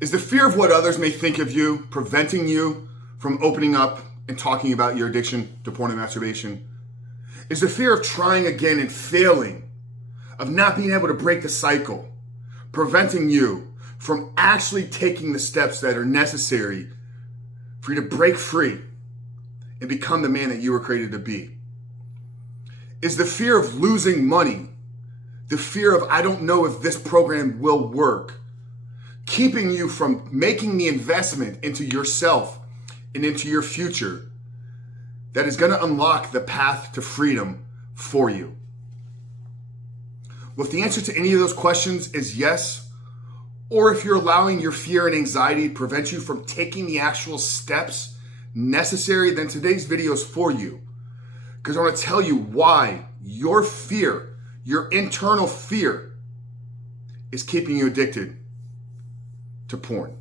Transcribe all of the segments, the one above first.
Is the fear of what others may think of you preventing you from opening up and talking about your addiction to porn and masturbation? Is the fear of trying again and failing, of not being able to break the cycle, preventing you from actually taking the steps that are necessary for you to break free and become the man that you were created to be? Is the fear of losing money, the fear of I don't know if this program will work, keeping you from making the investment into yourself and into your future that is going to unlock the path to freedom for you? Well, if the answer to any of those questions is yes, or if you're allowing your fear and anxiety to prevent you from taking the actual steps necessary, then today's video is for you. Because I want to tell you why your fear, your internal fear, is keeping you addicted to porn.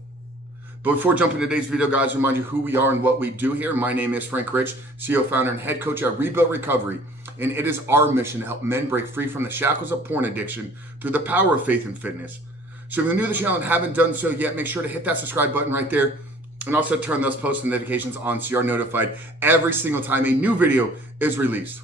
But before jumping into today's video, guys, remind you who we are and what we do here. My name is Frank Rich, CEO, founder, and head coach at Rebuilt Recovery. And it is our mission to help men break free from the shackles of porn addiction through the power of faith and fitness. So if you're new to the channel and haven't done so yet, make sure to hit that subscribe button right there. And also turn those post notifications on so you are notified every single time a new video is released.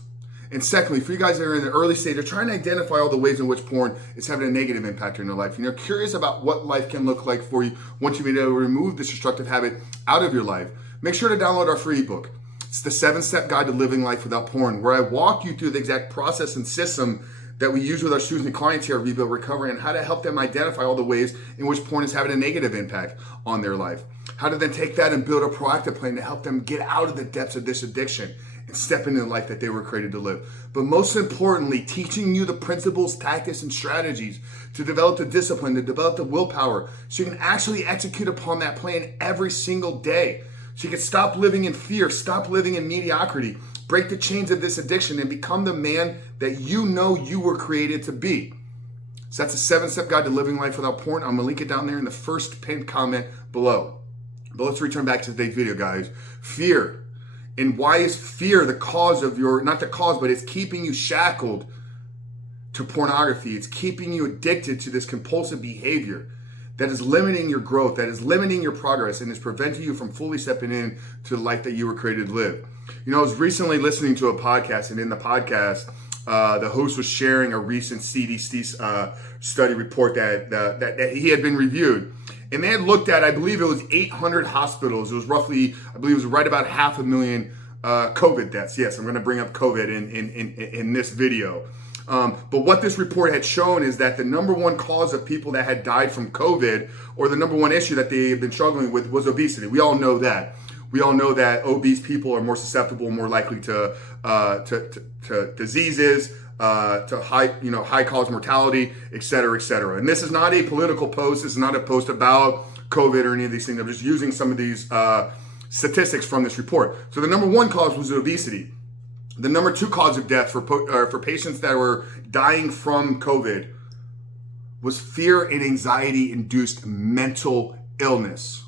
And secondly, for you guys that are in the early stage of trying to identify all the ways in which porn is having a negative impact in your life, and you're curious about what life can look like for you once you've been able to remove this destructive habit out of your life, make sure to download our free ebook. It's the 7-Step Guide to Living Life Without Porn, where I walk you through the exact process and system that we use with our students and clients here at Rebuilt Recovery and how to help them identify all the ways in which porn is having a negative impact on their life. How to then take that and build a proactive plan to help them get out of the depths of this addiction and step into the life that they were created to live. But most importantly, teaching you the principles, tactics, and strategies to develop the discipline, to develop the willpower, so you can actually execute upon that plan every single day. So you can stop living in fear, stop living in mediocrity, break the chains of this addiction, and become the man that you know you were created to be. So that's a 7-Step Guide to Living Life Without Porn. I'm gonna link it down there in the first pinned comment below. But let's return back to today's video, guys. Fear. And why is fear the cause of your, not the cause, but it's keeping you shackled to pornography. It's keeping you addicted to this compulsive behavior that is limiting your growth, that is limiting your progress, and is preventing you from fully stepping in to the life that you were created to live. You know, I was recently listening to a podcast, and in the podcast, the host was sharing a recent CDC study report that he had been reviewed. And they had looked at, I believe it was 800 hospitals. It was roughly, I believe it was right about 500,000 COVID deaths. Yes, I'm going to bring up COVID in this video. But what this report had shown is that the number one cause of people that had died from COVID, or the number one issue that they had been struggling with, was obesity. We all know that. We all know that obese people are more susceptible, more likely to diseases, to high cause mortality, et cetera, et cetera. And this is not a political post. This is not a post about COVID or any of these things. I'm just using some of these statistics from this report. So the number one cause was obesity. The number two cause of death for patients that were dying from COVID was fear and anxiety-induced mental illness.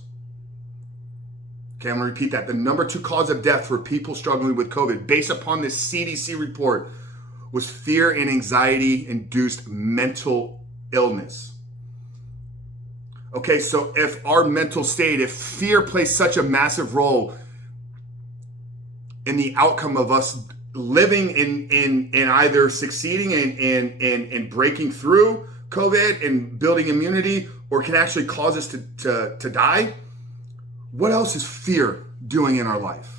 Okay, I'm going to repeat that. The number two cause of death for people struggling with COVID, based upon this CDC report, was fear and anxiety-induced mental illness. Okay, so if our mental state, if fear plays such a massive role in the outcome of us living in either succeeding in breaking through COVID and building immunity, or can actually cause us to die, what else is fear doing in our life?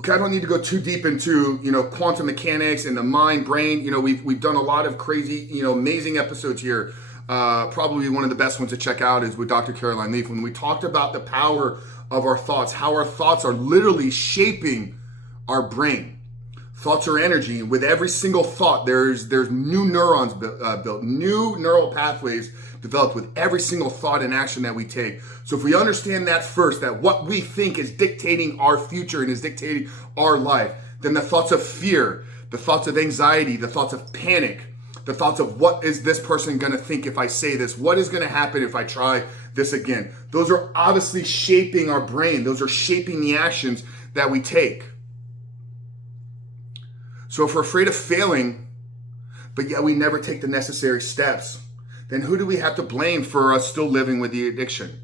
Okay, I don't need to go too deep into, quantum mechanics and the mind, brain. We've done a lot of crazy, amazing episodes here. Probably one of the best ones to check out is with Dr. Caroline Leaf, when we talked about the power of our thoughts, how our thoughts are literally shaping our brain. Thoughts are energy. With every single thought, there's new neurons built, new neural pathways developed with every single thought and action that we take. So if we understand that first, that what we think is dictating our future and is dictating our life, then the thoughts of fear, the thoughts of anxiety, the thoughts of panic, the thoughts of what is this person going to think if I say this? What is going to happen if I try this again? Those are obviously shaping our brain. Those are shaping the actions that we take. So if we're afraid of failing, but yet we never take the necessary steps then who do we have to blame for us still living with the addiction?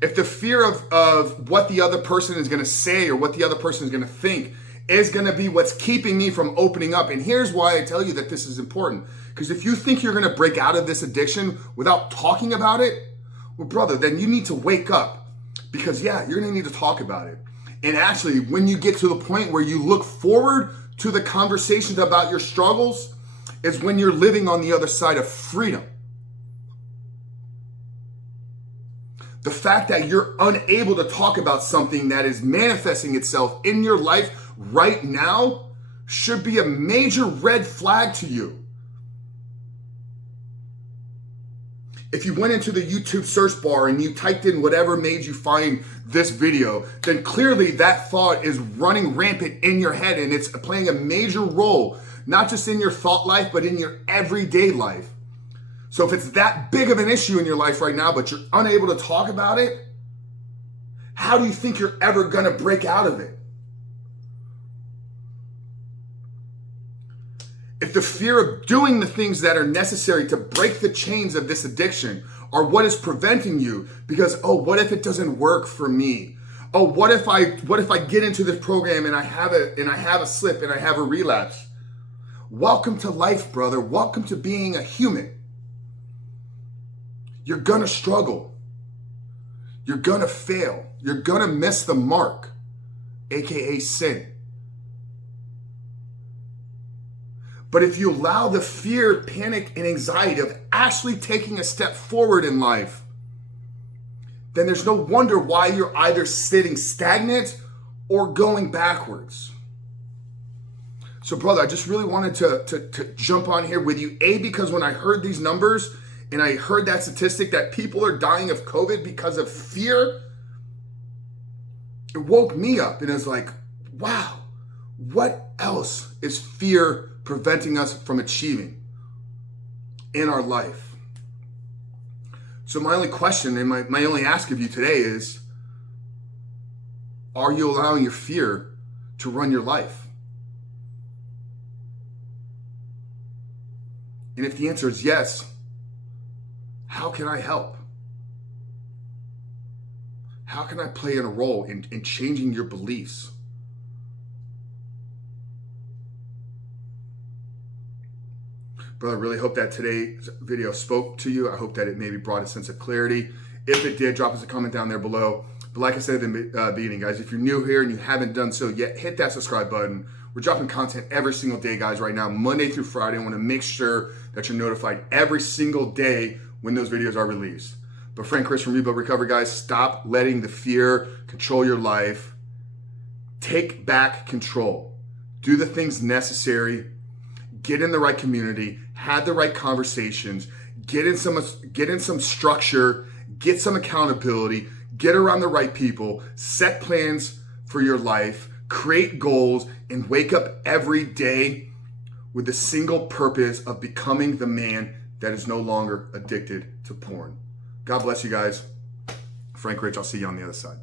If the fear of what the other person is going to say or what the other person is going to think is going to be what's keeping me from opening up, and here's why I tell you that this is important. Because if you think you're going to break out of this addiction without talking about it, well, brother, then you need to wake up. Because yeah, you're going to need to talk about it. And actually, when you get to the point where you look forward to the conversations about your struggles, is when you're living on the other side of freedom. The fact that you're unable to talk about something that is manifesting itself in your life right now should be a major red flag to you. If you went into the YouTube search bar and you typed in whatever made you find this video, then clearly that thought is running rampant in your head and it's playing a major role, not just in your thought life, but in your everyday life. So if it's that big of an issue in your life right now, but you're unable to talk about it, how do you think you're ever going to break out of it? If the fear of doing the things that are necessary to break the chains of this addiction are what is preventing you because, oh, what if it doesn't work for me? Oh, what if I get into this program and I have a slip and I have a relapse? Welcome to life, brother. Welcome to being a human. You're going to struggle. You're going to fail. You're going to miss the mark, aka sin. But if you allow the fear, panic, and anxiety of actually taking a step forward in life, then there's no wonder why you're either sitting stagnant or going backwards. So, brother, I just really wanted to jump on here with you. Because when I heard these numbers and I heard that statistic that people are dying of COVID because of fear, it woke me up and it's like, wow, what else is fear preventing us from achieving in our life? So my only question and my only ask of you today is, are you allowing your fear to run your life? And if the answer is yes, how can I help? How can I play in a role in changing your beliefs? Brother, I really hope that today's video spoke to you. I hope that it maybe brought a sense of clarity. If it did, drop us a comment down there below. But like I said at the beginning, guys, if you're new here and you haven't done so yet, hit that subscribe button. We're dropping content every single day, guys, right now, Monday through Friday. I want to make sure that you're notified every single day when those videos are released. But Frank Chris from Rebuild Recovery, guys, stop letting the fear control your life. Take back control. Do the things necessary. Get in the right community. Have the right conversations. Get in some structure. Get some accountability. Get around the right people. Set plans for your life. Create goals and wake up every day with the single purpose of becoming the man that is no longer addicted to porn. God bless you guys. Frank Rich, I'll see you on the other side.